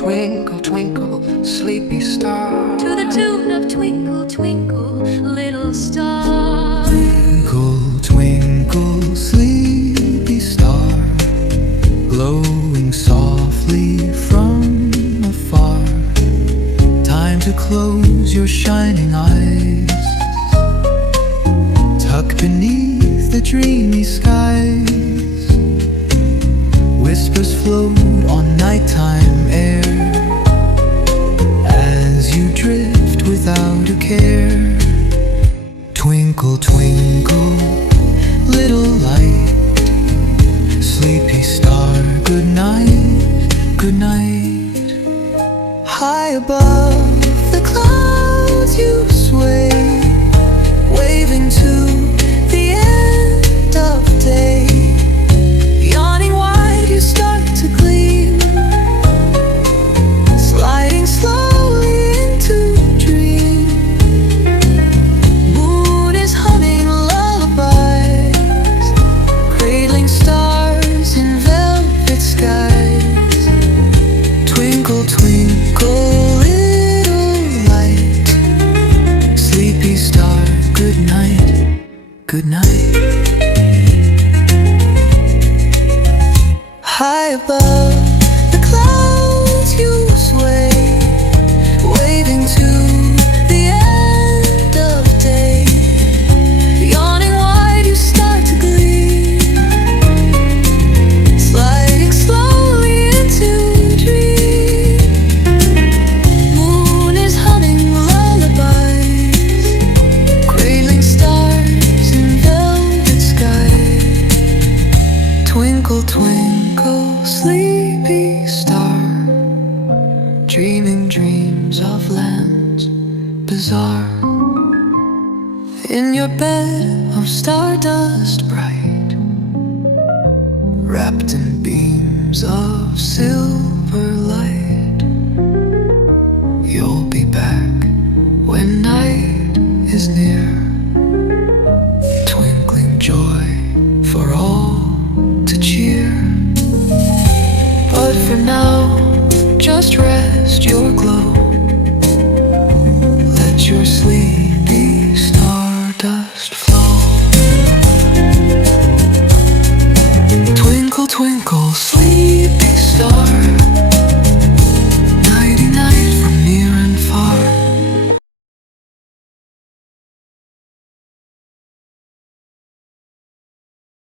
Twinkle, twinkle, sleepy star. To the tune of Twinkle, Twinkle, little star. Twinkle, twinkle, sleepy star, glowing softly from afar. Time to close your shining eyes, tucked beneath the dreamy skies. Whispers float on nighttime air as you drift without a care. Twinkle, twinkle, little light, sleepy star, good night, good night. High above the clouds you sway, waving to the end of day. Yawning wide, you start to gleam, sliding slowly into dream. Moon is humming lullabies, cradling stars in velvet skies. Twinkle, twinkle, little light, sleepy star, good night, good night. High above the clouds you sway, waving to the end of day. Yawning wide, you start to gleam, sliding slowly into dream. Moon is humming lullabies, cradling stars in velvet skies. Twinkle, twinkle, sleepy star, dreaming dreams of lands bizarre. In your bed of stardust bright, wrapped in beams of silver light. You'll be back when night is near, twinkling joy for all to cheer. But for now, just rest your glow, let your sleepy stardust flow. Twinkle, twinkle,